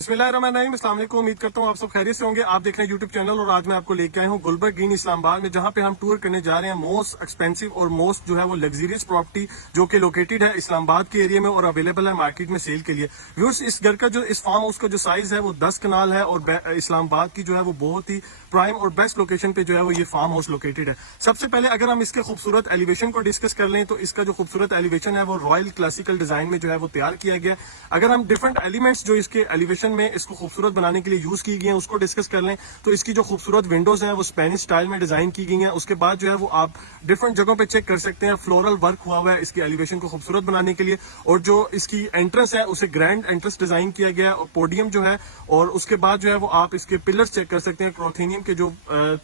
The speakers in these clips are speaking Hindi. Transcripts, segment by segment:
बिस्मिल्लाहिर्रहमानिर्रहीम, अस्सलाम वालेकुम। उम्मीद करता हूँ आप सब खैरियत से होंगे। आप देख रहे हैं यूट्यूब चैनल और आज मैं आपको लेके आया हूँ गुलबर्ग ग्रीन इस्लामाबाद में, जहाँ पे हम टूर करने जा रहे हैं मोस्ट एक्सपेंसिव और मोस्ट जो है वो लग्जरियस प्रॉपर्टी जो कि लोकेटेड है इस्लामाबाद के एरिया में और अवेलेबल है मार्केट में सेल के लिए। व्यूअर्स, इस घर का जो इस फार्म हाउस का जो साइज है वो 10 कनाल है और इस्लामाबाद की जो है वो बहुत ही प्राइम और बेस्ट लोकेशन पे जो है वो ये फार्म हाउस लोकेटेड है। सबसे पहले अगर हम इसके खूबसूरत एलिवेशन को डिस्कस कर लें तो इसका जो खूबसूरत एलिवेशन है वो रॉयल क्लासिकल डिजाइन में जो है वो तैयार किया गया। अगर हम डिफरेंट एलिमेंट्स जो इसके एलिवेशन में इसको खूबसूरत बनाने के लिए यूज की गई है उसको डिस्कस कर लें तो इसकी जो खूबसूरत विंडोज हैं वो स्पेनिश स्टाइल में डिजाइन की गई हैं। उसके बाद जो है वो आप डिफरेंट जगहों पे चेक कर सकते हैं, फ्लोरल वर्क हुआ हुआ है इसकी एलिवेशन को खूबसूरत बनाने के लिए। और जो इसकी एंट्रेंस है उसे ग्रैंड एंट्रेंस डिजाइन किया गया है और पोडियम जो है, और उसके बाद जो है वो आप इसके पिलर्स चेक कर सकते हैं क्रोथेनियम के जो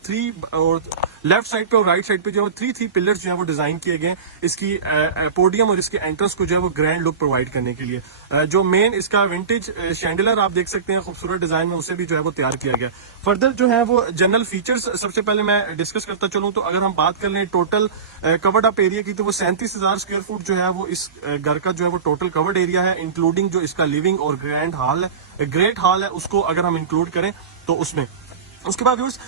3 और लेफ्ट साइड पे और राइट साइड पे जो है 3 पिलर्स जो है वो डिजाइन किए गए इसकी पोडियम और इसके एंट्रेंस को जो है वो ग्रैंड लुक प्रोवाइड करने के लिए। जो मेन इसका विंटेज शैंडलर आप देख सकते हैं खूबसूरत डिजाइन में, उसे भी जो है वो तैयार किया गया। फर्दर जो है वो जनरल फीचर्स सबसे पहले मैं डिस्कस करता चलूं तो अगर हम बात कर लें टोटल कवर्ड अप एरिया की तो वो 37,000 स्क्वायर फुट जो है वो इस घर का जो है वो टोटल कवर्ड एरिया है, इंक्लूडिंग जो इसका लिविंग और ग्रैंड हॉल है, ग्रेट हॉल है, उसको अगर हम इंक्लूड करें तो उसमें। उसके बाद व्यूअर्स,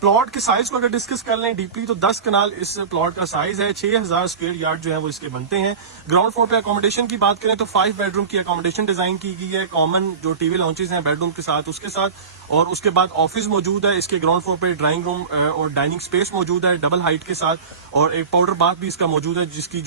प्लॉट के साइज को अगर डिस्कस कर लें डीपली तो 10 कनाल इस प्लॉट का साइज है, 6,000 स्क्वायर यार्ड जो है वो इसके बनते हैं। ग्राउंड फ्लोर पे अकोमोडेशन की बात करें तो 5 बेडरूम की अकोमोडेशन डिजाइन की गई है, कॉमन जो टीवी लॉन्चेस हैं बेडरूम के साथ उसके साथ, और उसके बाद ऑफिस मौजूद है इसके ग्राउंड फ्लोर पे, ड्राइंग रूम और डाइनिंग स्पेस मौजूद है डबल हाइट के साथ, और एक पाउडर बाथ भी इसका मौजूद है जिसकी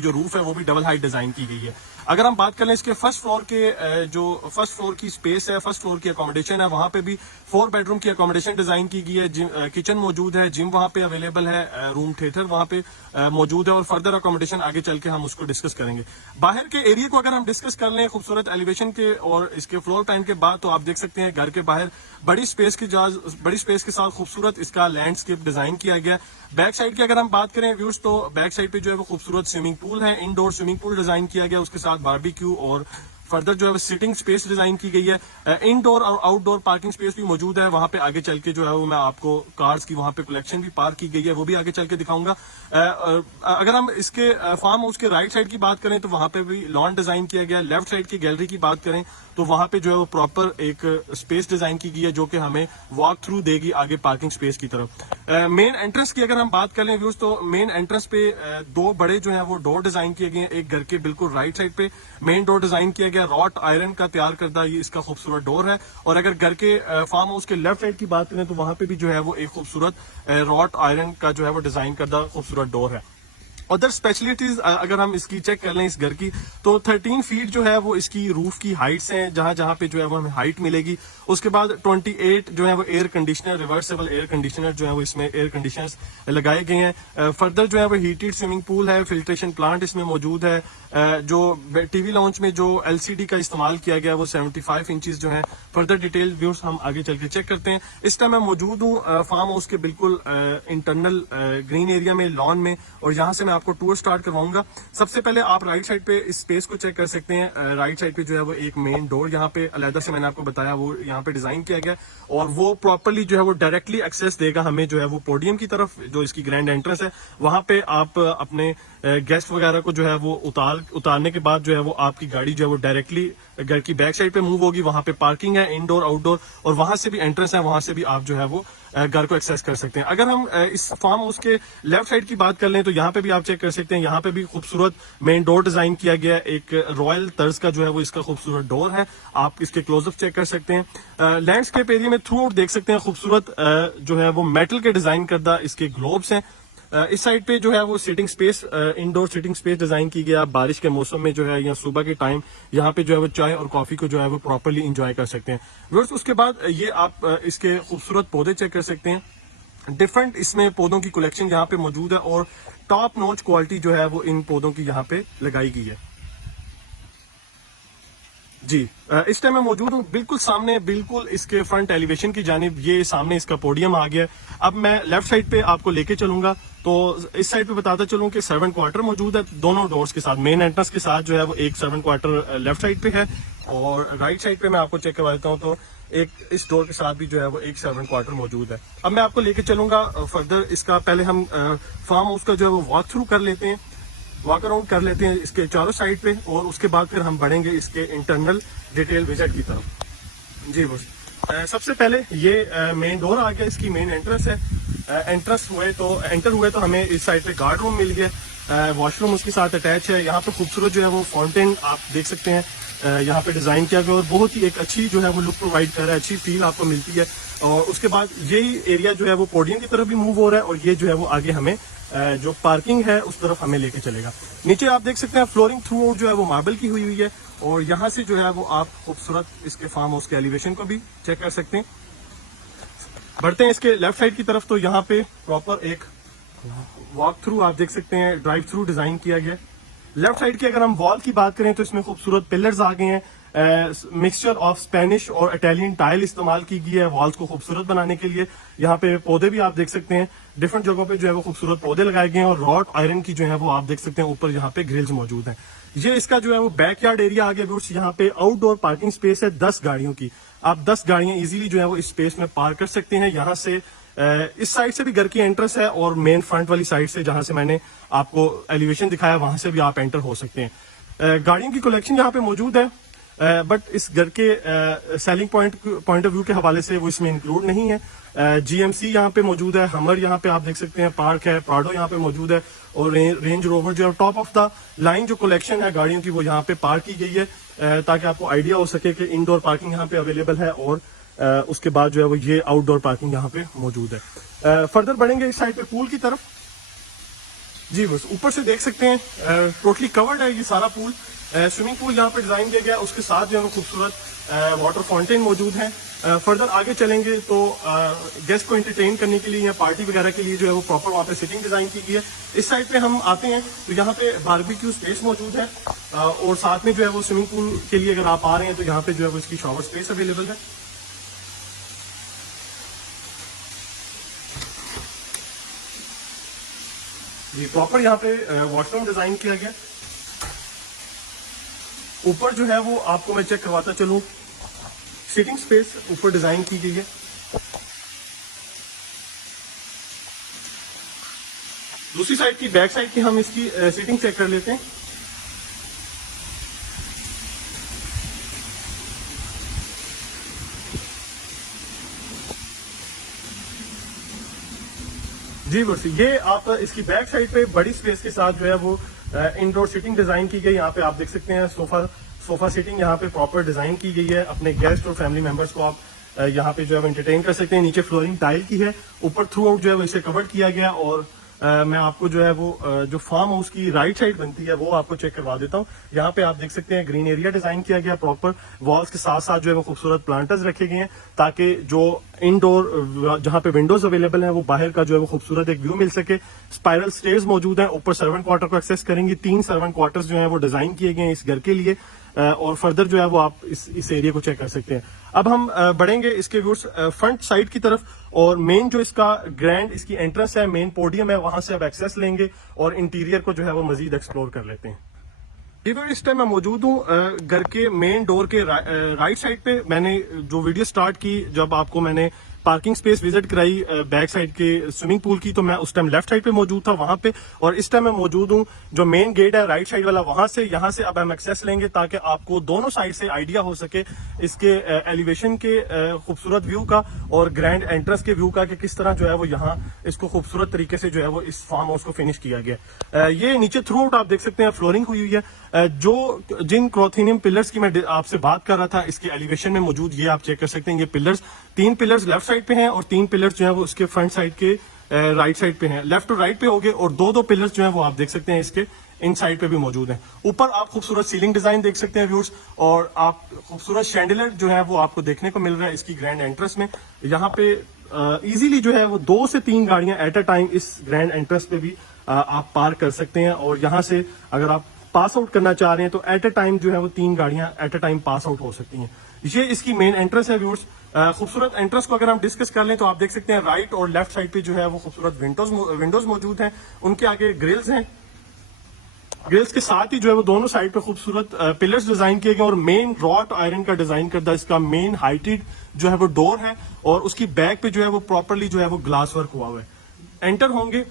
जो रूफ है वो भी डबल हाइट डिजाइन की गई है। अगर हम बात कर लें इसके फर्स्ट फ्लोर के जो फर्स्ट फ्लोर की स्पेस है, फर्स्ट फ्लोर की अकोमोडेशन है, वहां पे भी 4 बेडरूम की अकोमोडेशन डिजाइन की गई है, किचन मौजूद है, जिम वहां पे अवेलेबल है, रूम थिएटर वहां पे मौजूद है, और फर्दर अकोमोडेशन आगे चल के हम उसको डिस्कस करेंगे। बाहर के एरिया को अगर हम डिस्कस कर लें खूबसूरत एलिवेशन के और इसके फ्लोर प्लान के बाद, तो आप देख सकते हैं घर के बाहर बड़ी स्पेस के साथ खूबसूरत इसका लैंडस्केप डिजाइन किया गया। बैक साइड की अगर हम बात करें व्यूज तो बैक साइड पे जो है वो खूबसूरत स्विमिंग पूल है, इंडोर स्विमिंग पूल डिजाइन किया गया, उसके साथ बारबेक्यू और फर्दर जो है सिटिंग स्पेस डिजाइन की गई है। इनडोर और आउटडोर पार्किंग स्पेस भी मौजूद है वहां पे। आगे चल के जो है वो मैं आपको कार्स की वहां पे कलेक्शन भी पार्क की गई है, वो भी आगे चल के दिखाऊंगा। अगर हम इसके फार्म हाउस के राइट साइड की बात करें तो वहां पे भी लॉन डिजाइन किया गया। लेफ्ट साइड की गैलरी की बात करें तो वहां पे जो है वो प्रॉपर एक स्पेस डिजाइन की गई है जो कि हमें वॉक थ्रू देगी आगे पार्किंग स्पेस की तरफ। मेन एंट्रेंस की अगर हम बात कर लें व्यूज तो मेन एंट्रेंस पे 2 बड़े जो है वो डोर डिजाइन किए गए हैं। एक घर के बिल्कुल राइट साइड पे मेन डोर डिजाइन किया गया, रॉट आयरन का तैयार करदा ये इसका खूबसूरत डोर है। और अगर घर के फार्म हाउस के लेफ्ट साइड की बात करें तो वहां पे भी जो है वो एक खूबसूरत रॉट आयरन का जो है वो डिजाइन करदा खूबसूरत डोर है। अदर स्पेशलिटीज अगर हम इसकी चेक कर लें इस घर की तो 13 फीट जो है वो इसकी रूफ की हाइट्स हैं, जहां जहां पे जो है वो हमें हाइट मिलेगी। उसके बाद 28 जो है वो air conditioner, reversible air conditioner जो है वो इसमें एयर कंडीशनर्स लगाए गए हैं। फर्दर जो है वो हीटेड स्विमिंग पूल है, फिल्ट्रेशन प्लांट इसमें मौजूद है। जो टीवी लॉन्च में जो एलसीडी का इस्तेमाल किया गया वो 75 इंचेस जो है। फर्दर डिटेल व्यूज हम आगे चल के चेक करते हैं। इस टाइम मैं मौजूद हूँ फार्म हाउस के बिल्कुल इंटरनल ग्रीन एरिया में, लॉन में, और यहाँ से मैं आपको टूर स्टार्ट करवाऊंगा। सबसे पहले आप राइट साइड पे इस स्पेस को चेक कर सकते हैं। राइट साइड पे जो है वो एक मेन डोर यहाँ पे अलहदा से मैंने आपको बताया वो यहाँ पे डिजाइन किया गया, और वो प्रॉपरली जो है वो डायरेक्टली एक्सेस देगा हमें जो है वो पोडियम की तरफ, जो इसकी ग्रैंड एंट्रेंस है। वहां पे आप अपने गेस्ट वगैरह को जो है वो उतारने के बाद जो है वो आपकी गाड़ी जो है वो डायरेक्टली घर की बैक साइड पे मूव होगी। वहां पे पार्किंग है इंडोर आउटडोर, और वहां से भी एंट्रेंस है, वहां से भी आप जो है वो घर को एक्सेस कर सकते हैं। अगर हम इस फार्म हाउस के लेफ्ट साइड की बात कर लें तो यहाँ पे भी आप चेक कर सकते हैं, यहाँ पे भी खूबसूरत मेन डोर डिजाइन किया गया है। एक रॉयल तर्ज का जो है वो इसका खूबसूरत डोर है, आप इसके क्लोजअप चेक कर सकते हैं। लैंडस्केप एरिया में थ्रू आउट देख सकते हैं खूबसूरत जो है वो मेटल के डिजाइन करदा इसके ग्लोब्स हैं। इस साइड पे जो है वो sitting space, indoor sitting space design की गया। बारिश के मौसम में जो है या सुबह के टाइम यहाँ पे जो है वो चाय और कॉफी को जो है वो प्रॉपर्ली इंजॉय कर सकते हैं। व्यूअर्स, उसके बाद ये आप इसके खूबसूरत पौधे चेक कर सकते हैं। डिफरेंट इसमें पौधों की कलेक्शन यहाँ पे मौजूद है और टॉप नॉच क्वालिटी जो है वो इन पौधों की यहाँ पे लगाई गई है। जी, इस टाइम मैं मौजूद हूँ बिल्कुल सामने, बिल्कुल इसके फ्रंट एलिवेशन की जानिब, ये सामने इसका पोडियम आ गया। अब मैं लेफ्ट साइड पे आपको लेके चलूंगा तो इस साइड पे बताता चलूं कि सर्वेंट क्वार्टर मौजूद है दोनों डोर्स के साथ। मेन एंट्रेंस के साथ जो है वो एक सर्वेंट क्वार्टर लेफ्ट साइड पे है, और राइट साइड पे मैं आपको चेक करवा देता हूँ तो एक इस डोर के साथ भी जो है वो एक सर्वेंट क्वार्टर मौजूद है। अब मैं आपको लेके चलूंगा फर्दर। इसका पहले हम फार्म हाउस का जो है वो वॉक थ्रू कर लेते हैं। वॉक अराउंड कर लेते हैं इसके चारों साइड पे, और उसके बाद फिर हम बढ़ेंगे इसके इंटरनल डिटेल विजिट की तरफ। जी बस सबसे पहले ये मेन डोर आ गया, इसकी मेन एंट्रेंस है। एंटर हुए तो हमें इस साइड पे गार्ड रूम मिल गया, वॉशरूम उसके साथ अटैच है। यहाँ पे खूबसूरत जो है वो फाउंटेन आप देख सकते हैं, यहाँ पे डिजाइन किया गया और बहुत ही एक अच्छी जो है वो लुक प्रोवाइड कर रहा है, अच्छी फील आपको मिलती है। और उसके बाद यही एरिया जो है वो पोडियम की तरफ भी मूव हो रहा है, और ये जो है वो आगे हमें जो पार्किंग है उस तरफ हमें लेके चलेगा। नीचे आप देख सकते हैं फ्लोरिंग थ्रू आउट जो है वो मार्बल की हुई है, और यहाँ से जो है वो आप खूबसूरत इसके फार्म हाउस के एलिवेशन को भी चेक कर सकते हैं। बढ़ते हैं इसके लेफ्ट साइड की तरफ, तो यहाँ पे प्रॉपर एक वॉक थ्रू आप देख सकते हैं, ड्राइव थ्रू डिजाइन किया गया। लेफ्ट साइड की अगर हम वॉल की बात करें तो इसमें खूबसूरत पिलर्स आ गए हैं, मिक्सचर ऑफ स्पेनिश और इटालियन टाइल इस्तेमाल की गई है वॉल्स को खूबसूरत बनाने के लिए। यहाँ पे पौधे भी आप देख सकते हैं, डिफरेंट जगहों पे जो है वो खूबसूरत पौधे लगाए गए हैं, और रॉड आयरन की जो है वो आप देख सकते हैं ऊपर यहाँ पे ग्रिल्स मौजूद हैं। ये इसका जो है वो बैकयार्ड एरिया आ गया व्यूअर्स। यहाँ पे आउटडोर पार्किंग स्पेस है 10 गाड़ियों की, आप 10 गाड़ियां इजीली जो है वो इस स्पेस में पार्क कर सकते हैं। यहाँ से इस साइड से भी घर की एंट्रेंस है, और मेन फ्रंट वाली साइड से जहां से मैंने आपको एलिवेशन दिखाया वहां से भी आप एंटर हो सकते हैं। गाड़ियों की कलेक्शन यहाँ पे मौजूद है, बट इस घर के सेलिंग पॉइंट ऑफ व्यू के हवाले से वो इसमें इंक्लूड नहीं है। जीएमसी यहाँ पे मौजूद है, हमर यहाँ पे आप देख सकते हैं पार्क है, प्राडो यहाँ पे मौजूद है, और रेंज रोवर जो है टॉप ऑफ द लाइन जो कलेक्शन है गाड़ियों की वो यहाँ पे पार्क की गई है, ताकि आपको आइडिया हो सके कि इंडोर पार्किंग यहाँ पे अवेलेबल है, और उसके बाद जो है वो ये आउटडोर पार्किंग यहाँ पे मौजूद है। फर्दर बढ़ेंगे इस साइड पे पूल की तरफ। जी बस ऊपर से देख सकते हैं टोटली कवर्ड है ये सारा पूल, स्विमिंग पूल यहाँ पे डिजाइन दिया गया, उसके साथ जो है वो खूबसूरत वाटर फाउंटेन मौजूद है। फर्दर आगे चलेंगे तो गेस्ट को एंटरटेन करने के लिए या पार्टी वगैरह के लिए जो है वो प्रॉपर वहाँ पे सिटिंग डिजाइन की गई है। इस साइड पे हम आते हैं तो यहाँ पे बारबेक्यू स्पेस मौजूद है, और साथ में जो है वो स्विमिंग पूल के लिए अगर आप आ रहे हैं तो यहाँ पे जो है वो इसकी शॉवर स्पेस अवेलेबल है। जी प्रॉपर यहाँ पे वॉशरूम डिजाइन किया गया। ऊपर जो है वो आपको मैं चेक करवाता चलूं, सिटिंग स्पेस ऊपर डिजाइन की गई है। दूसरी साइड की बैक साइड की हम इसकी सिटिंग चेक कर लेते हैं। जी बस ये आप इसकी बैक साइड पे बड़ी स्पेस के साथ जो है वो इंडोर सिटिंग डिजाइन की गई। यहाँ पे आप देख सकते हैं सोफा सिटिंग यहाँ पे प्रॉपर डिजाइन की गई है। अपने गेस्ट और फैमिली मेंबर्स को आप यहाँ पे जो है एंटरटेन कर सकते हैं। नीचे फ्लोरिंग टाइल की है, ऊपर थ्रू आउट जो है वो इसे कवर्ड किया गया। और मैं आपको जो है वो जो फार्म हाउस की राइट साइड बनती है वो आपको चेक करवा देता हूँ। यहाँ पे आप देख सकते हैं ग्रीन एरिया डिजाइन किया गया प्रॉपर, वॉल्स के साथ साथ जो है वो खूबसूरत प्लांटर्स रखे गए हैं, ताकि जो इंडोर जहाँ पे विंडोज अवेलेबल है वो बाहर का जो है वो खूबसूरत एक व्यू मिल सके। स्पाइरल स्टेयर्स मौजूद हैं, ऊपर सर्वेंट क्वार्टर को एक्सेस करेंगे। 3 सर्वेंट क्वार्टर्स जो है वो डिजाइन किए गए हैं इस घर के लिए, और फर्दर जो है वो आप इस एरिया को चेक कर सकते हैं। अब हम बढ़ेंगे इसके व्यूअर्स फ्रंट साइड की तरफ, और मेन जो इसका ग्रैंड इसकी एंट्रेंस है, मेन पोडियम है, वहां से अब एक्सेस लेंगे और इंटीरियर को जो है वो मजीद एक्सप्लोर कर लेते हैं। इस टाइम मैं मौजूद हूँ घर के मेन डोर के राइट साइड पे। मैंने जो वीडियो स्टार्ट की जब आपको मैंने पार्किंग स्पेस विजिट कराई बैक साइड के स्विमिंग पूल की, तो मैं उस टाइम लेफ्ट साइड पे मौजूद था वहां पे, और इस टाइम मैं मौजूद हूँ जो मेन गेट है राइट साइड वाला, वहां से यहाँ से अब हम एक्सेस लेंगे ताकि आपको दोनों साइड से आइडिया हो सके इसके एलिवेशन के खूबसूरत व्यू का और ग्रैंड एंट्रेंस के व्यू का, कि किस तरह जो है वो यहाँ इसको खूबसूरत तरीके से जो है वो इस फार्म हाउस को फिनिश किया गया। ये नीचे थ्रू आउट आप देख सकते हैं फ्लोरिंग हुई हुई है। जिन क्रोथेनियम पिलर्स की मैं आपसे बात कर रहा था इसके एलिवेशन में मौजूद, ये आप चेक कर सकते हैं। ये पिलर्स 3 पिलर्स लेफ्ट साइड पे हैं और 3 पिलर्स जो है वो उसके फ्रंट साइड के राइट साइड पे हैं। लेफ्ट और राइट पे हो गए, और 2 पिलर्स जो है वो आप देख सकते हैं इसके इन साइड पे भी मौजूद हैं। ऊपर आप खूबसूरत सीलिंग डिजाइन देख सकते हैं व्यूअर्स, और आप खूबसूरत शैंडलियर जो है वो आपको देखने को मिल रहा है इसकी ग्रैंड एंट्रेंस में। यहाँ पे इजीली जो है वो 2 से 3 गाड़ियां एट अ टाइम इस ग्रैंड एंट्रेंस पे भी आप पार्क कर सकते हैं। और यहाँ से अगर आप पास आउट करना चाह रहे हैं तो एट अ टाइम जो है वो 3 गाड़ियां at a time pass out हो सकती हैं। ये इसकी मेन एंट्रेंस है व्यूअर्स। खूबसूरत एंट्रेंस को अगर हम डिस्कस कर लें तो आप देख सकते हैं राइट और लेफ्ट साइड पे जो है वो खूबसूरत विंडोज मौजूद हैं। उनके आगे ग्रिल्स हैं, ग्रिल्स के साथ ही जो है वो दोनों साइड पे खूबसूरत पिलर्स डिजाइन किए गए, और मेन रॉट आयरन का डिजाइन करता इसका मेन हाइटेड जो है वो डोर है, और उसकी बैक पे जो है वो प्रॉपरली जो है वो ग्लास वर्क हुआ हुआ है। एंटर होंगे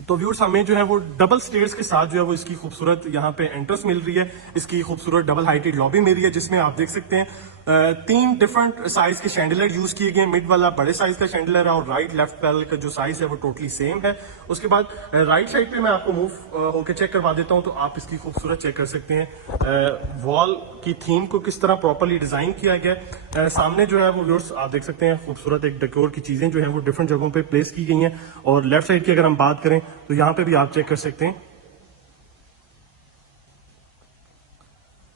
तो व्यूअर्स हमें जो है वो डबल स्टेयर्स के साथ जो है वो इसकी खूबसूरत यहाँ पे एंट्रेंस मिल रही है, इसकी खूबसूरत डबल हाइटेड लॉबी मिल रही है, जिसमें आप देख सकते हैं 3 डिफरेंट साइज के शैंडलर यूज किए गए। मिड वाला बड़े साइज का शैंडलर है और राइट लेफ्ट पैनल का जो साइज है वो टोटली सेम है। उसके बाद राइट साइड पे मैं आपको मूव होकर चेक करवा देता हूँ, तो आप इसकी खूबसूरत चेक कर सकते हैं वॉल की थीम को किस तरह प्रॉपरली डिजाइन किया गया है। सामने जो है वो व्यूअर्स आप देख सकते हैं खूबसूरत एक डेकोर की चीजें जो है वो डिफरेंट जगहों पे प्लेस की गई हैं। और लेफ्ट साइड की अगर हम बात करें तो यहाँ पे भी आप चेक कर सकते हैं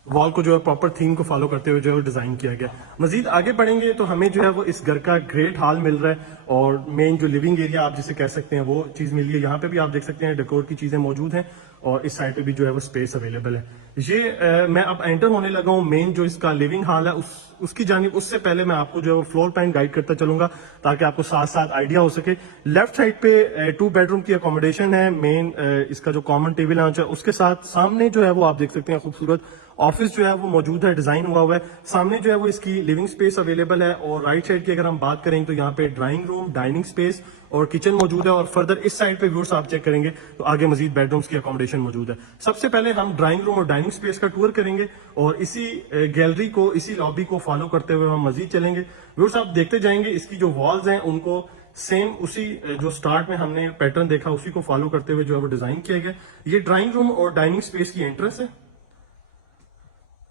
वॉल को जो है प्रॉपर थीम को फॉलो करते हुए जो है डिजाइन किया गया। मजीद आगे बढ़ेंगे तो हमें जो है वो इस घर का ग्रेट हॉल मिल रहा है और मेन जो लिविंग एरिया आप जिसे कह सकते हैं वो चीज मिल रही है। यहाँ पे भी आप देख सकते हैं डेकोर की चीजें मौजूद हैं और इस साइड पे भी जो है वो स्पेस अवेलेबल है। ये मैं अब एंटर होने लगा हूँ मेन जो इसका लिविंग हॉल है उसकी जानिब। उससे पहले मैं आपको जो है वो फ्लोर प्लान गाइड करता चलूंगा ताकि आपको साथ साथ आइडिया हो सके। लेफ्ट साइड पे 2 बेडरूम की अकोमोडेशन है। मेन इसका जो कॉमन टेबल लॉन्च है उसके साथ सामने जो है वो आप देख सकते हैं खूबसूरत ऑफिस जो है वो मौजूद है, डिजाइन हुआ है। सामने जो है वो इसकी लिविंग स्पेस अवेलेबल है और राइट साइड की अगर हम बात करें तो यहाँ पे ड्राइंग रूम, डाइनिंग स्पेस और किचन मौजूद है। और फर्दर इस साइड पे व्यूअर्स आप चेक करेंगे तो आगे मजीद बेडरूम्स की अकोमोडेशन मौजूद है। सबसे पहले हम ड्राइंग रूम और डाइनिंग स्पेस का टूर करेंगे और इसी गैलरी को, इसी लॉबी को फॉलो करते हुए हम मजीद चलेंगे। व्यूअर्स आप देखते जाएंगे इसकी जो वॉल्स हैं उनको सेम उसी जो स्टार्ट में हमने पैटर्न देखा उसी को फॉलो करते हुए जो है वो डिजाइन किया गया। ये ड्राइंग रूम और डाइनिंग स्पेस की एंट्रेंस है।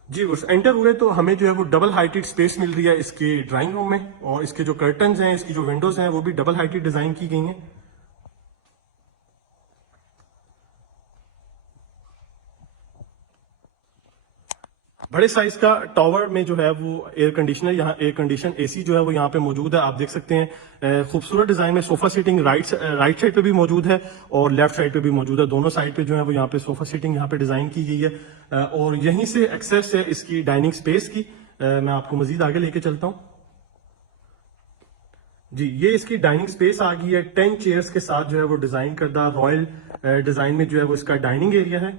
जी उस एंटर हुए तो हमें जो है वो डबल हाइटेड स्पेस मिल रही है इसके ड्राइंग रूम में और इसके जो कर्टन्स हैं, इसकी जो विंडोज हैं वो भी डबल हाइटेड डिजाइन की गई हैं। बड़े साइज का टॉवर में जो है वो एयर कंडीशनर, यहाँ एयर कंडीशन एसी जो है वो यहाँ पे मौजूद है। आप देख सकते हैं खूबसूरत डिजाइन में सोफा सीटिंग राइट साइड पे भी मौजूद है और लेफ्ट साइड पे भी मौजूद है। दोनों साइड पे जो है वो यहाँ पे सोफा सीटिंग यहाँ पे डिजाइन की गई है और यहीं से एक्सेस है इसकी डाइनिंग स्पेस की। मैं आपको मजीद आगे लेके चलता हूँ। जी ये इसकी डाइनिंग स्पेस आ गई है 10 चेयर्स के साथ जो है वो डिजाइन करदा रॉयल डिजाइन में जो है वो इसका डाइनिंग एरिया है।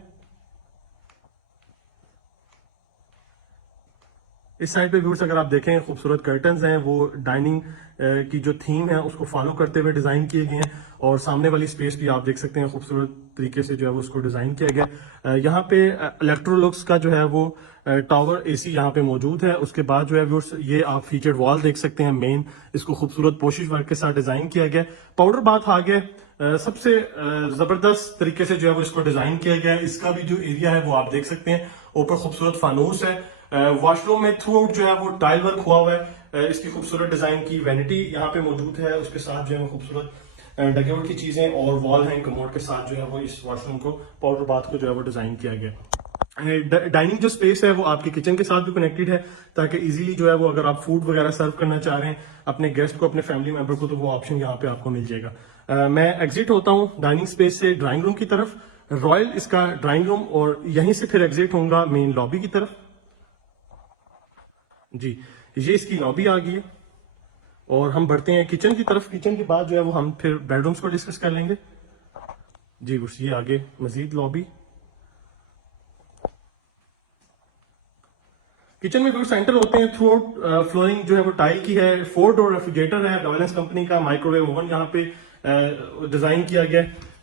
इस साइड पे व्यूअर्स अगर आप देखें खूबसूरत कर्टन्स हैं वो डाइनिंग की जो थीम है उसको फॉलो करते हुए डिजाइन किए गए हैं और सामने वाली स्पेस भी आप देख सकते हैं खूबसूरत तरीके से जो है वो उसको डिजाइन किया गया। यहाँ पे इलेक्ट्रोलुक्स का जो है वो टावर एसी यहाँ पे मौजूद है। उसके बाद जो है व्यूअर्स ये आप फीचर्ड वॉल देख सकते हैं मेन, इसको खूबसूरत पोशिश वर्क के साथ डिजाइन किया गया। पाउडर बाथ आ गया सबसे जबरदस्त तरीके से जो है वो इसको डिजाइन किया गया है। इसका भी जो एरिया है वो आप देख सकते हैं, ऊपर खूबसूरत फानूस है। वॉशरूम में थ्रू आउट जो है वो टाइल वर्क हुआ हुआ है। इसकी खूबसूरत डिजाइन की वैनिटी यहाँ पे मौजूद है, उसके साथ जो है वो खूबसूरत डेकोर की चीजें और वॉल हैंग कमोड के साथ जो है वो इस वॉशरूम को, पाउडर बाथ को जो है वो डिजाइन किया गया। डाइनिंग जो स्पेस है वो आपके किचन के साथ भी कनेक्टेड है ताकि इजीली जो है वो अगर आप फूड वगैरह सर्व करना चाह रहे हैं अपने गेस्ट को, अपने फैमिली मेंबर को, तो वो ऑप्शन यहाँ पे आपको मिल जाएगा। मैं एग्जिट होता हूँ डाइनिंग स्पेस से ड्राइंग रूम की तरफ। रॉयल इसका ड्राइंग रूम और यहीं से फिर एग्जिट होऊंगा मेन लॉबी की तरफ। जी ये इसकी लॉबी आ गई है और हम बढ़ते हैं किचन की तरफ। किचन के बाद जो है वो हम फिर बेडरूम्स को डिस्कस कर लेंगे। जी बस ये आगे मजीद लॉबी। किचन में सेंटर होते हैं थ्रू आउट फ्लोरिंग जो है वो टाइल की है। 4 डोर रेफ्रिजरेटर है डॉयलेंस कंपनी का। माइक्रोवेव ओवन यहाँ पे डिजाइन किया गया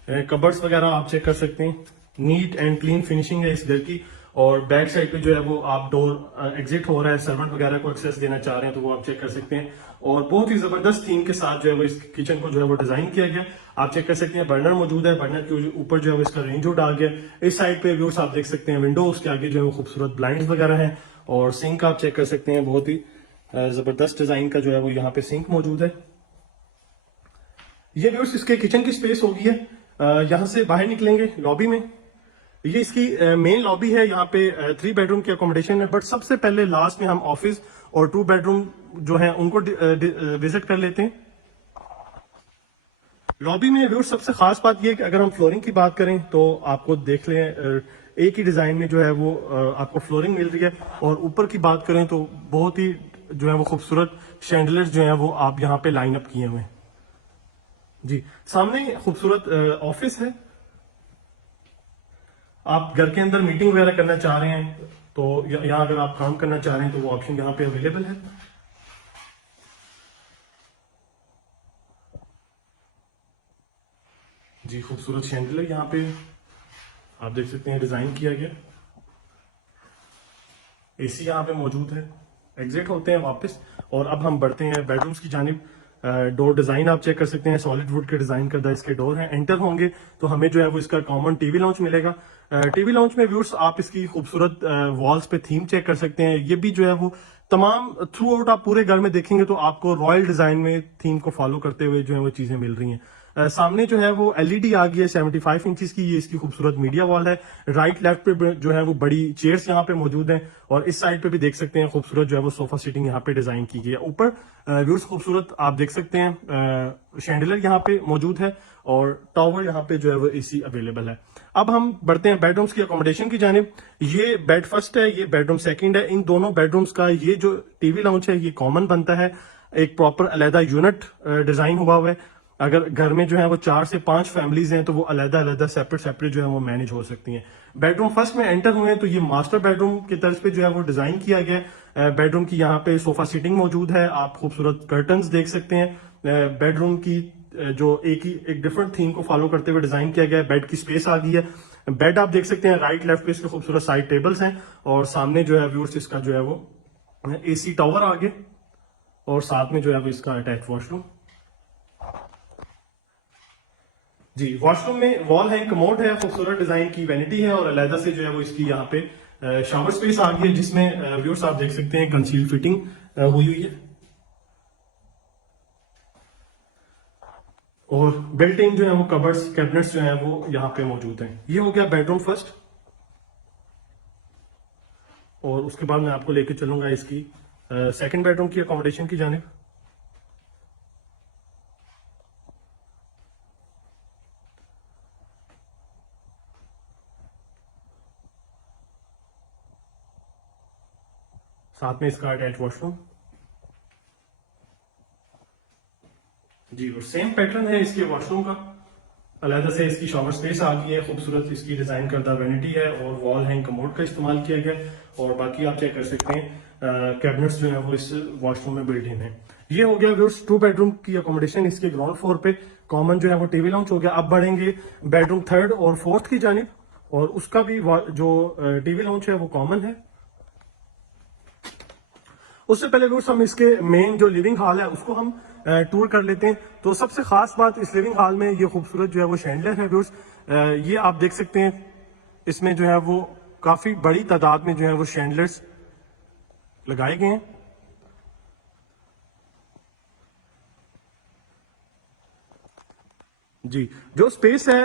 है। कबर्ड्स वगैरह आप चेक कर सकते हैं, नीट एंड क्लीन फिनिशिंग है इस घर की। और बैक साइड पे जो है वो आप डोर एग्जिट हो रहा है, सर्वेंट वगैरह को एक्सेस देना चाह रहे हैं तो वो आप चेक कर सकते हैं। और बहुत ही जबरदस्त थीम के साथ जो है वो इस किचन को जो है वो डिजाइन किया गया। आप चेक कर सकते हैं बर्नर मौजूद है, बर्नर के ऊपर जो है वो इसका रेंज हुड आ गया। इस साइड पे व्यूअर्स आप देख सकते हैं विंडो, उसके आगे जो है वो खूबसूरत ब्लाइंड्स वगैरह हैं और सिंक आप चेक कर सकते हैं, बहुत ही जबरदस्त डिजाइन का जो है वो यहाँ पे सिंक मौजूद है। ये व्यूअर्स इसके किचन की स्पेस होगी है। यहाँ से बाहर निकलेंगे लॉबी में, ये इसकी मेन लॉबी है। यहाँ पे 3 बेडरूम की अकोमोडेशन है, बट सबसे पहले लास्ट में हम ऑफिस और 2 बेडरूम जो है उनको विजिट कर लेते हैं। लॉबी में व्यूअर्स सबसे खास बात यह है कि अगर हम फ्लोरिंग की बात करें तो आपको देख लें एक ही डिजाइन में जो है वो आपको फ्लोरिंग मिल रही है। और ऊपर की बात करें तो बहुत ही जो है वो खूबसूरत शैंडलर्स जो है वो आप यहाँ पे लाइन अप किए हुए हैं। जी सामने खूबसूरत ऑफिस है। आप घर के अंदर मीटिंग वगैरह करना चाह रहे हैं तो यहाँ अगर आप काम करना चाह रहे हैं तो वो ऑप्शन यहाँ पे अवेलेबल है। जी खूबसूरत शैंडलर यहाँ पे आप देख सकते हैं डिजाइन किया गया। एसी यहाँ पे मौजूद है। एग्जिट होते हैं वापस और अब हम बढ़ते हैं बेडरूम्स की जानिब। डोर डिजाइन आप चेक कर सकते हैं, सॉलिड वुड के डिजाइन करदा इसके डोर हैं। एंटर होंगे तो हमें जो है वो इसका कॉमन टीवी लॉन्च मिलेगा। टीवी लॉन्च में व्यूअर्स आप इसकी खूबसूरत वॉल्स पे थीम चेक कर सकते हैं। ये भी जो है वो तमाम थ्रू आउट आप पूरे घर में देखेंगे तो आपको रॉयल डिजाइन में थीम को फॉलो करते हुए जो है वो चीजें मिल रही हैं। सामने जो है वो एलईडी आ गई है 75 इंचेस की। ये इसकी खूबसूरत मीडिया वॉल है। राइट लेफ्ट पे जो है वो बड़ी चेयर्स यहाँ पे मौजूद हैं और इस साइड पे भी देख सकते हैं खूबसूरत जो है वो सोफा सीटिंग यहाँ पे डिजाइन की गई है। ऊपर व्यूअर्स खूबसूरत आप देख सकते हैं शैंडलर यहाँ पे मौजूद है और टॉवर यहाँ पे जो है वो एसी अवेलेबल है। अब हम बढ़ते हैं बेडरूम्स की अकोमोडेशन की जानिब। ये बेड फर्स्ट है, ये बेडरूम सेकंड है। इन दोनों बेडरूम्स का ये जो टीवी लाउंज है ये कॉमन बनता है। एक प्रॉपर अलहदा यूनिट डिजाइन हुआ है। अगर घर में जो है वो 4 से 5 फैमिलीज हैं तो वो अलग अलग सेपरेट जो है वो मैनेज हो सकती हैं। बेडरूम फर्स्ट में एंटर हुए तो ये मास्टर बेडरूम की तर्ज पे जो है वो डिजाइन किया गया है। बेडरूम की यहाँ पे सोफा सीटिंग मौजूद है। आप खूबसूरत कर्टन्स देख सकते हैं। बेडरूम की जो एक डिफरेंट थीम को फॉलो करते हुए डिजाइन किया गया है। बेड की स्पेस आ गई है। बेड आप देख सकते हैं राइट लेफ्ट पे इसके खूबसूरत साइड टेबल्स हैं और सामने जो है व्यूअर्स इसका जो है वो एसी टॉवर आगे और साथ में जो है वो इसका अटैच वॉशरूम। जी वॉशरूम में वॉल हैंग कमोड है, खूबसूरत डिजाइन की वैनिटी है और अलहदा से जो है वो इसकी यहाँ पे शावर स्पेस आ गई है जिसमें व्यूअर्स आप देख सकते हैं कंसील फिटिंग हुई हुई है और बिल्ट इन जो है वो कबर्ड्स कैबिनेट्स जो है वो यहाँ पे मौजूद हैं। ये हो गया बेडरूम फर्स्ट और उसके बाद मैं आपको लेके चलूंगा इसकी सेकंड बेडरूम की अकोमोडेशन की जानिब। साथ में इसका अटैच वॉशरूम। जी और सेम पैटर्न है इसके वॉशरूम का। अलहदा से इसकी शॉवर स्पेस आ गई है। खूबसूरत इसकी डिजाइन करदा वैनिटी है और वॉल हैंग कमोड का इस्तेमाल किया गया और बाकी आप चेक कर सकते हैं कैबिनेट्स जो है वो इस वॉशरूम में बिल्ट इन है। ये हो गया व्यूअर्स 2 बेडरूम की अकोमोडेशन। इसके ग्राउंड फ्लोर पे कॉमन जो है वो टीवी लाउंज हो गया। अब बढ़ेंगे बेडरूम थर्ड और फोर्थ की जानिब और उसका भी जो टीवी लाउंज है वो कॉमन है। उससे पहले व्यूअर्स हम इसके मेन जो लिविंग हॉल है उसको हम टूर कर लेते हैं। तो सबसे खास बात इस लिविंग हॉल में ये खूबसूरत जो है वो शैंडलर है व्यूअर्स। ये आप देख सकते हैं इसमें जो है वो काफी बड़ी तादाद में जो है वो शैंडलर्स लगाए गए हैं। जी जो स्पेस है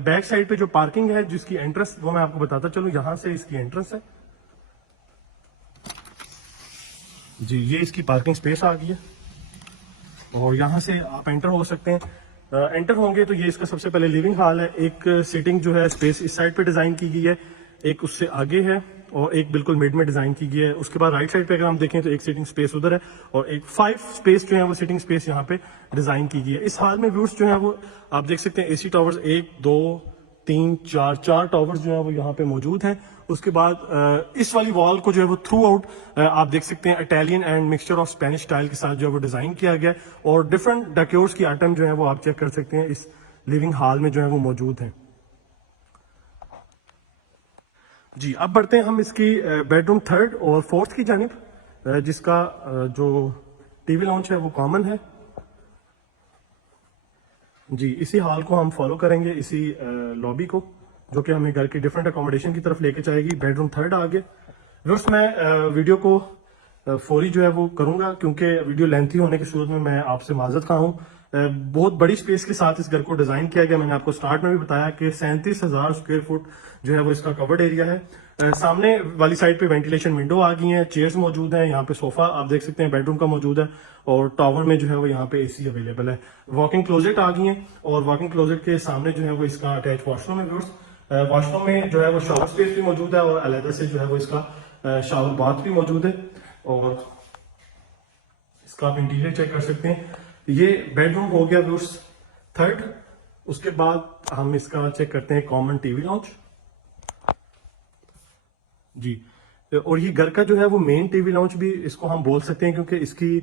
बैक साइड पे जो पार्किंग है जिसकी एंट्रेंस वो मैं आपको बताता चलूं। यहां से इसकी एंट्रेंस है। जी ये इसकी पार्किंग स्पेस आ गई है और यहाँ से आप एंटर हो सकते हैं। एंटर होंगे तो ये इसका सबसे पहले लिविंग हॉल है। एक सीटिंग जो है स्पेस इस साइड पे डिजाइन की गई है, एक उससे आगे है और एक बिल्कुल मिड में डिजाइन की गई है। उसके बाद राइट साइड पे अगर हम देखें तो एक सीटिंग स्पेस उधर है और एक 5 स्पेस जो है वो सीटिंग स्पेस यहाँ पे डिजाइन की गई है। इस हाल में व्यूज जो है वो आप देख सकते हैं एसी टावर्स 1 2 3 4 टावर्स जो है वो यहाँ पे मौजूद हैं। उसके बाद इस वाली वॉल को जो है वो थ्रू आउट आप देख सकते हैं Italian and mixture of Spanish style के साथ जो है वो डिजाइन किया गया है और डिफरेंट डेकोर्स की आइटम जो है वो आप चेक कर सकते हैं इस लिविंग हॉल में जो है वो मौजूद है। जी अब बढ़ते हैं हम इसकी बेडरूम थर्ड और फोर्थ की जानिब जिसका जो टीवी लाउंज है वो कॉमन है। जी इसी हॉल को हम फॉलो करेंगे, इसी लॉबी को जो कि हमें घर की डिफरेंट अकोमोडेशन की तरफ लेके जाएगी। बेडरूम थर्ड आगे दोस्त मैं वीडियो को फौरी जो है वो करूंगा क्योंकि वीडियो लेंथी होने की सूरत में मैं आपसे माजरत खा हूँ। बहुत बड़ी स्पेस के साथ इस घर को डिजाइन किया गया। मैंने आपको स्टार्ट में भी बताया कि 37,000 स्क्वायर फुट जो है वो इसका कवर्ड एरिया है। सामने वाली साइड पे वेंटिलेशन विंडो आ गई है, चेयर्स मौजूद हैं, यहाँ पे सोफा आप देख सकते हैं बेडरूम का मौजूद है और टावर में जो है वो यहाँ पे एसी अवेलेबल है। वॉकिंग क्लोजेट आ गई है और वॉकिंग क्लोजेट के सामने जो है वो इसका अटैच वॉशरूम है व्यूअर्स। वॉशरूम में जो है वो शावर स्पेस भी मौजूद है और अलहदा से जो है वो इसका शावर बाथ भी मौजूद है और इसका आप इंटीरियर चेक कर सकते हैं। ये बेडरूम हो गया व्यूअर्स थर्ड। उसके बाद हम इसका चेक करते हैं कॉमन टीवी लॉन्च। जी और ये घर का जो है वो मेन टीवी लॉन्च भी इसको हम बोल सकते हैं क्योंकि इसकी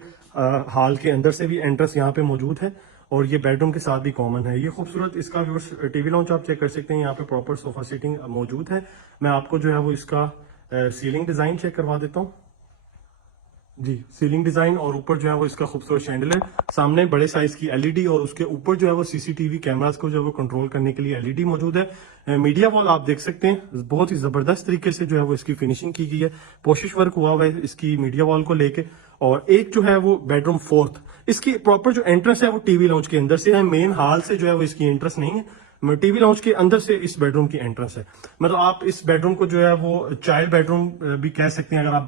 हाल के अंदर से भी एंट्रेंस यहाँ पे मौजूद है और ये बेडरूम के साथ भी कॉमन है। ये खूबसूरत इसका टीवी लॉन्च आप चेक कर सकते हैं। यहाँ पे प्रॉपर सोफा सीटिंग मौजूद है। मैं आपको जो है वो इसका सीलिंग डिजाइन चेक करवा देता हूँ। जी, सीलिंग डिजाइन और ऊपर जो है वो इसका खूबसूरत शैंडल है। सामने बड़े साइज की एलईडी और उसके ऊपर जो है वो सीसीटीवी कैमरास को जो है वो कंट्रोल करने के लिए एलईडी मौजूद है। मीडिया वॉल आप देख सकते हैं, बहुत ही जबरदस्त तरीके से जो है वो इसकी फिनिशिंग की गई है। पोशिश वर्क हुआ हुआ है इसकी मीडिया वॉल को लेके। और एक जो है वो बेडरूम फोर्थ, इसकी प्रॉपर जो एंट्रेंस है वो टीवी लॉन्च के अंदर से है, मेन हॉल से जो है वो इसकी एंट्रेंस नहीं है। टीवी लॉन्च के अंदर से इस बेडरूम की एंट्रेंस है। मतलब आप इस बेडरूम को जो है वो चाइल्ड बेडरूम भी कह सकते हैं। अगर आप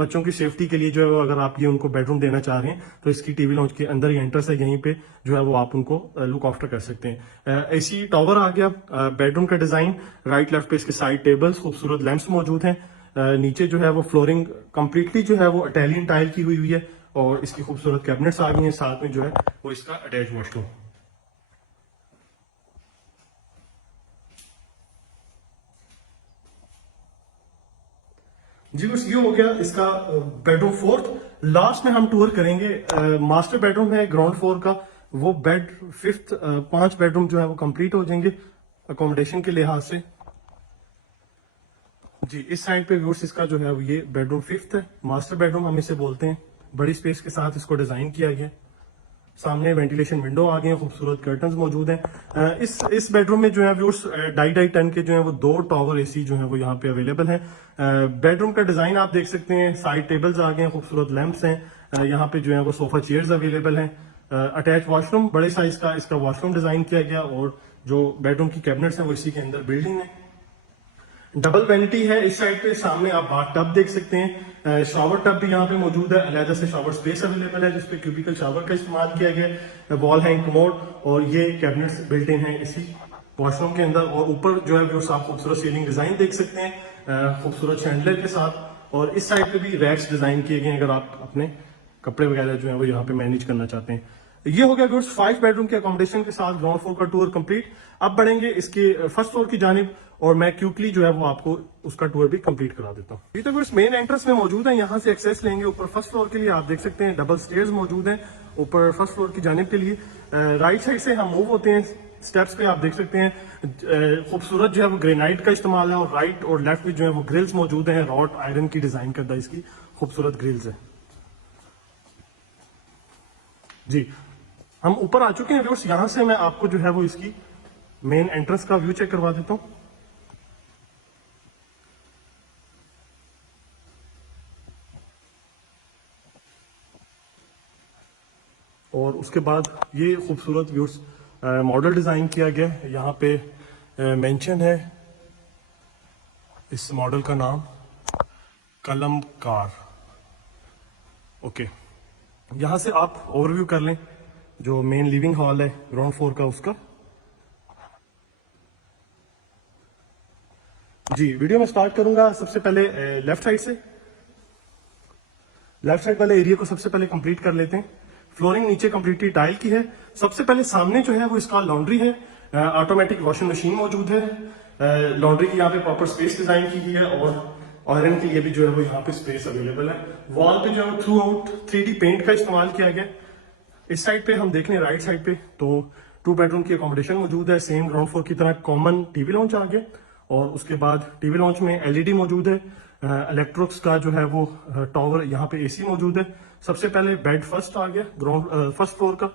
बच्चों की सेफ्टी के लिए जो है वो अगर आप ये उनको बेडरूम देना चाह रहे हैं तो इसकी टीवी लॉन्च के अंदर ही एंट्रेंस है, यहीं पे जो है वो आप उनको लुक आफ्टर कर सकते हैं। एसी टॉवर आ गया। बेडरूम का डिजाइन राइट लेफ्ट पे इसके साइड टेबल्स, खूबसूरत लैंप्स मौजूद हैं। नीचे जो है वो फ्लोरिंग कंप्लीटली जो है वो इटालियन टाइल की हुई है और इसकी खूबसूरत कैबिनेट्स आ गई हैं। साथ में जो है वो इसका अटैच वॉशरूम। जी बस ये हो गया इसका बेडरूम फोर्थ। लास्ट में हम टूर करेंगे मास्टर बेडरूम है ग्राउंड फ्लोर का, वो बेड फिफ्थ। 5 बेडरूम जो है वो कंप्लीट हो जाएंगे अकोमोडेशन के लिहाज से। जी, इस साइड पे व्यूअर्स इसका जो है वो ये बेडरूम फिफ्थ है, मास्टर बेडरूम हम इसे बोलते हैं। बड़ी स्पेस के साथ इसको डिजाइन किया गया। सामने वेंटिलेशन विंडो आ गए हैं, खूबसूरत कर्टन्स मौजूद हैं। इस बेडरूम में जो है व्यूअर्स 2.5 टन के जो है वो 2 टॉवर एसी जो है वो यहाँ पे अवेलेबल है। बेडरूम का डिजाइन आप देख सकते हैं, साइड टेबल्स आ गए हैं, खूबसूरत लैंप्स हैं। यहाँ पे जो है वो सोफा चेयर्स अवेलेबल हैं। अटैच वॉशरूम, बड़े साइज का इसका वॉशरूम डिजाइन किया गया और जो बेडरूम की कैबिनेट्स हैं वो इसी के अंदर बिल्डिंग है। डबल वैनिटी है इस साइड पे। सामने आप बाथ टब देख सकते हैं, शॉवर टब भी यहाँ पे मौजूद है। अलहदा से शॉवर स्पेस अवेलेबल है जिसपे क्यूबिकल शॉवर का इस्तेमाल किया गया है। वॉल हैंग कमोड और ये कैबिनेट्स बिल्ट इन है इसी वॉशरूम के अंदर। और ऊपर जो है वो आप खूबसूरत सीलिंग डिजाइन देख सकते हैं, खूबसूरत शैंडलर के साथ। और इस साइड पे भी रैक्स डिजाइन किए गए हैं अगर आप अपने कपड़े वगैरह जो है वो यहाँ पे मैनेज करना चाहते हैं। ये हो गया गुड्स 5 बेडरूम के अकोमोडेशन के साथ ग्राउंड फ्लोर का टूर कंप्लीट। अब बढ़ेंगे इसके फर्स्ट फ्लोर की जानिब और मैं क्विकली जो है वो आपको उसका टूर भी कंप्लीट करा देता हूँ। ये तो गुड्स मेन एंट्रेंस में मौजूद है, यहाँ से एक्सेस लेंगे ऊपर फर्स्ट फ्लोर के लिए। आप देख सकते हैं डबल स्टेयर्स मौजूद हैं ऊपर फर्स्ट फ्लोर की जानिब के लिए। राइट साइड से हम मूव होते हैं, स्टेप्स पे आप देख सकते हैं खूबसूरत जो है वो ग्रेनाइट का इस्तेमाल है और राइट और लेफ्ट में जो है वो ग्रिल्स मौजूद हैं। रॉड आयरन की डिजाइन करदा इसकी खूबसूरत ग्रिल्स है। जी, हम ऊपर आ चुके हैं व्यूअर्स। यहां से मैं आपको जो है वो इसकी मेन एंट्रेंस का व्यू चेक करवा देता हूं। और उसके बाद ये खूबसूरत व्यूअर्स मॉडल डिजाइन किया गया है। यहाँ पे मेंशन है इस मॉडल का नाम कलम कार। ओके, यहां से आप ओवरव्यू कर लें जो मेन लिविंग हॉल है ग्राउंड फ्लोर का उसका। जी, वीडियो में स्टार्ट करूंगा सबसे पहले लेफ्ट साइड से। लेफ्ट साइड वाले एरिया को सबसे पहले कंप्लीट कर लेते हैं। फ्लोरिंग नीचे कंप्लीटली टाइल की है। सबसे पहले सामने जो है वो इसका लॉन्ड्री है, ऑटोमेटिक वॉशिंग मशीन मौजूद है। लॉन्ड्री की यहाँ पे प्रॉपर स्पेस डिजाइन की गई है और आयरन के लिए भी जो है वो यहाँ पे स्पेस अवेलेबल है। वॉल पे जो है थ्रू आउट 3D पेंट का इस्तेमाल किया गया। इस साइड पे हम देख लें राइट साइड पे तो 2 बेडरूम की अकोमोडेशन मौजूद है। सेम ग्राउंड फ्लोर की तरह कॉमन टीवी लॉन्च आ गया और उसके बाद टीवी लॉन्च में एलईडी मौजूद है। इलेक्ट्रिक्स का जो है वो टॉवर, यहाँ पे एसी मौजूद है। सबसे पहले बेड फर्स्ट आ गया ग्राउंड फर्स्ट फ्लोर का।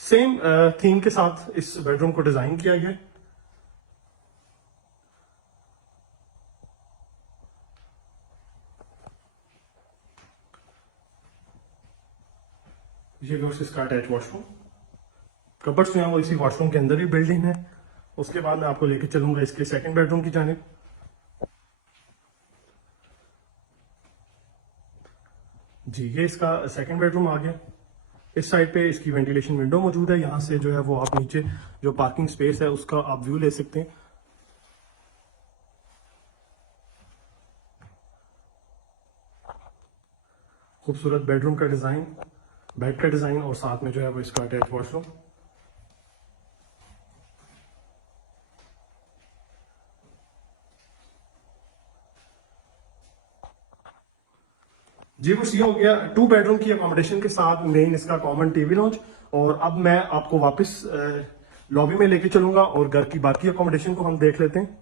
सेम थीम के साथ इस बेडरूम को डिजाइन किया गया। ये इसका अटैच वॉशरूम, कबर्ड्स जो है वो इसी वॉशरूम के अंदर ही बिल्डिंग है। उसके बाद मैं आपको लेके चलूंगा इसके सेकंड बेडरूम की जानिब। जी, ये इसका सेकंड बेडरूम आ गया। इस साइड पे इसकी वेंटिलेशन विंडो मौजूद है। यहाँ से जो है वो आप नीचे जो पार्किंग स्पेस है उसका आप व्यू ले सकते हैं। खूबसूरत बेडरूम का डिजाइन, बेड का डिजाइन और साथ में जो है वो इसका अटैच वॉशरूम। जी बस ये हो गया 2 बेडरूम की अकोमोडेशन के साथ मेन इसका कॉमन टीवी लॉन्च। और अब मैं आपको वापस लॉबी में लेके चलूंगा और घर की बाकी अकोमोडेशन को हम देख लेते हैं।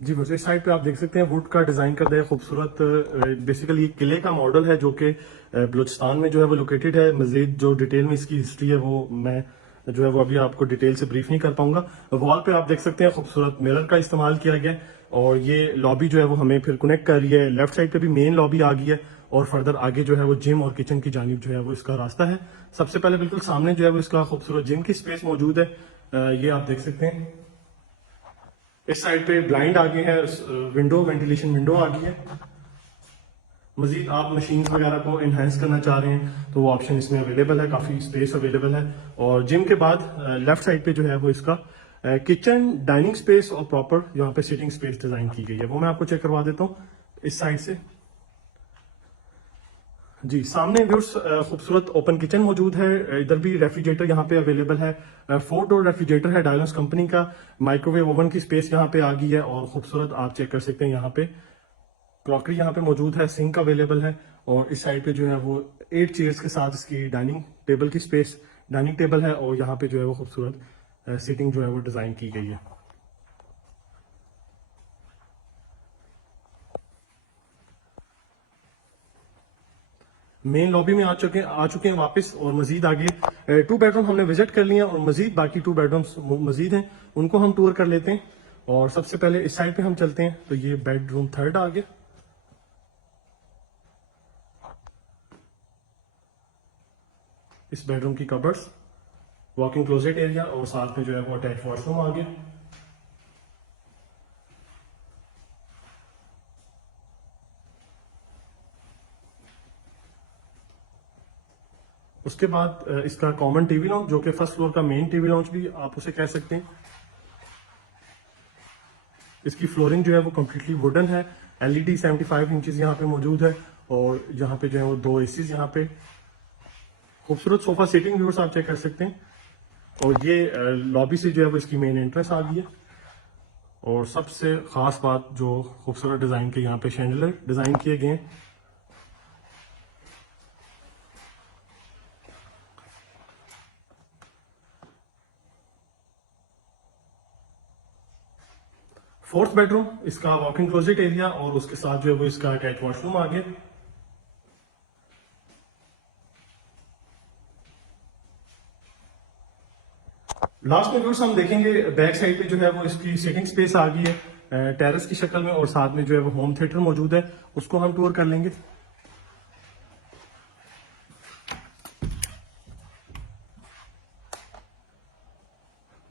जी बस इस साइड पे आप देख सकते हैं वुड का डिजाइन कर दिया है खूबसूरत। बेसिकली ये किले का मॉडल है जो कि बलूचिस्तान में जो है वो लोकेटेड है। मजीद जो डिटेल में इसकी हिस्ट्री है वो मैं जो है वो अभी आपको डिटेल से ब्रीफ नहीं कर पाऊंगा। वॉल पे आप देख सकते हैं खूबसूरत मिरर का इस्तेमाल किया गया है और ये लॉबी जो है वो हमें फिर कनेक्ट कर रही है। लेफ्ट साइड पे भी मेन लॉबी आ गई है और फर्दर आगे जो है वो जिम और किचन की जानिब जो है वो इसका रास्ता है। सबसे पहले बिल्कुल सामने जो है वो इसका खूबसूरत जिम की स्पेस मौजूद है। ये आप देख सकते हैं। इस साइड पे ब्लाइंड आ गए हैं, विंडो वेंटिलेशन विंडो आ गई है। मजीद आप मशीन वगैरह को इन्हेंस करना चाह रहे हैं तो वो ऑप्शन इसमें अवेलेबल है, काफी स्पेस अवेलेबल है। और जिम के बाद लेफ्ट साइड पे जो है वो इसका किचन डाइनिंग स्पेस और प्रॉपर यहाँ पे सिटिंग स्पेस डिजाइन की गई है, वो मैं आपको चेक करवा देता हूँ इस साइड से। जी सामने व्यूअर्स खूबसूरत ओपन किचन मौजूद है। इधर भी रेफ्रिजरेटर यहाँ पे अवेलेबल है। 4 डोर रेफ्रिजरेटर है डायलॉस कंपनी का। माइक्रोवेव ओवन की स्पेस यहाँ पे आ गई है और खूबसूरत आप चेक कर सकते हैं यहाँ पे क्रॉकरी यहाँ पे मौजूद है, सिंक अवेलेबल है। और इस साइड पे जो है वो 8 चेयर्स के साथ इसकी डाइनिंग टेबल की स्पेस डाइनिंग टेबल है और यहाँ पे जो है वो खूबसूरत सीटिंग जो है वो डिजाइन की गई है। मेन लॉबी में आ चुके हैं वापस और मजीद आगे 2 बेडरूम हमने विजिट कर लिए और मजीद बाकी 2 बेडरूम्स मजीद हैं, उनको हम टूर कर लेते हैं। और सबसे पहले इस साइड पे हम चलते हैं तो ये बेडरूम 3rd आ गया। इस बेडरूम की कबर्ड्स, वॉकिंग क्लोजेट एरिया और साथ में जो है वो अटैच वॉशरूम आ गया। उसके बाद इसका कॉमन टीवी लॉन्च जो कि फर्स्ट फ्लोर का मेन टीवी लॉन्च भी आप उसे कह सकते हैं। इसकी फ्लोरिंग जो है वो कम्प्लीटली वुडन है। एलईडी 75 इंचेस यहाँ पे मौजूद है और यहाँ पे जो है वो 2 एसीज यहाँ पे। खूबसूरत सोफा सीटिंग व्यूअर्स आप चेक कर सकते हैं। और ये लॉबी से जो है वो इसकी मेन एंट्रेंस आ गई है। और सबसे खास बात जो खूबसूरत डिजाइन के यहाँ पे शैंडलर डिजाइन किए गए हैं। फोर्थ बेडरूम इसका वॉकिंग क्लोजेट एरिया और उसके साथ जो है वो इसका अटैच वॉशरूम आ गया। लास्ट में व्यूअर्स हम देखेंगे बैक साइड पे जो है वो इसकी सिटिंग स्पेस आ गई है टेरेस की शक्ल में और साथ में जो है वो होम थिएटर मौजूद है, उसको हम टूर कर लेंगे।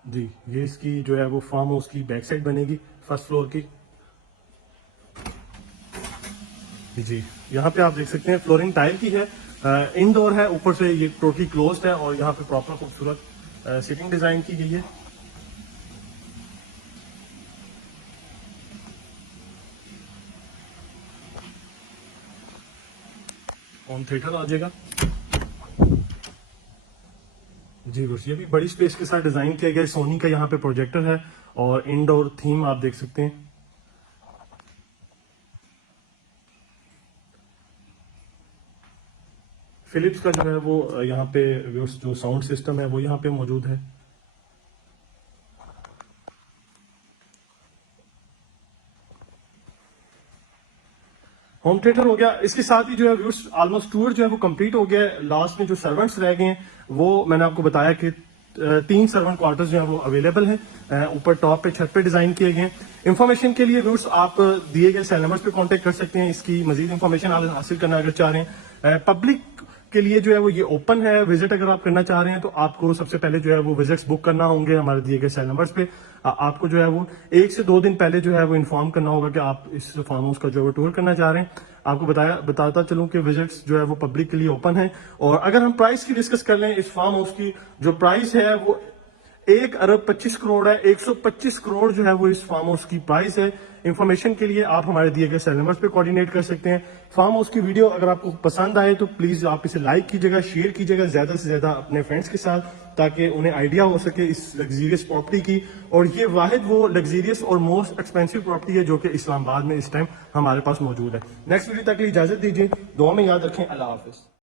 जी ये इसकी जो है वो फार्म हाउस की बैक साइड बनेगी फर्स्ट फ्लोर की। जी यहाँ पे आप देख सकते हैं फ्लोरिंग टाइल की है, इनडोर है, ऊपर से ये टोटली क्लोज्ड है और यहाँ पे प्रॉपर खूबसूरत सिटिंग डिजाइन की गई है। होम थिएटर आ जाएगा। जी बस ये भी बड़ी स्पेस के साथ डिजाइन किया गया है। सोनी का यहाँ पे प्रोजेक्टर है और इनडोर थीम आप देख सकते हैं। फिलिप्स का जो है वो यहाँ पे जो साउंड सिस्टम है वो यहाँ पे मौजूद है। होम थिएटर हो गया। इसके साथ ही जो है व्यूअर्स ऑलमोस्ट टूर जो है वो कंप्लीट हो गया है। लास्ट में जो सर्वेंट्स रह गए हैं वो मैंने आपको बताया कि 3 सर्वेंट क्वार्टर्स जो है वो अवेलेबल हैं। ऊपर टॉप पे छत पे डिजाइन किए गए हैं। इन्फॉर्मेशन के लिए व्यूअर्स आप दिए गए सेल नंबर्स पे कांटेक्ट कर सकते हैं। इसकी मजीद इन्फॉर्मेशन आप हासिल करना अगर चाह रहे हैं। पब्लिक के लिए जो है वो ये ओपन है। विजिट अगर आप करना चाह रहे हैं तो आपको सबसे पहले जो है वो विजिट्स बुक करना होंगे हमारे दिए गए सेल नंबर्स पे। आपको जो है वो 1 से 2 दिन पहले जो है वो इन्फॉर्म करना होगा कि आप इस फार्म हाउस का जो है वो टूर करना चाह रहे हैं। आपको बताता चलूं कि विजिट्स जो है वो पब्लिक के लिए ओपन है। और अगर हम प्राइस की डिस्कस कर लें इस फार्म हाउस की, जो प्राइस है वो 1 अरब 25 करोड़ है। 125 करोड़ जो है वो इस फार्म हाउस की प्राइस है। इंफॉर्मेशन के लिए आप हमारे दिए गए सेल नंबर्स पे कोऑर्डिनेट कर सकते हैं। फार्म हाउस की वीडियो अगर आपको पसंद आए तो प्लीज आप इसे लाइक कीजिएगा, शेयर कीजिएगा ज्यादा से ज्यादा अपने फ्रेंड्स के साथ, ताकि उन्हें आइडिया हो सके इस लग्जीरियस प्रॉपर्टी की। और ये वाहिद वो लग्जीरियस और मोस्ट एक्सपेंसिव प्रॉपर्टी है जो कि इस्लामाबाद में इस टाइम हमारे पास मौजूद है। नेक्स्ट वीडियो तक के लिए इजाजत दीजिए, दुआ में याद रखें। अल्लाह हाफिज।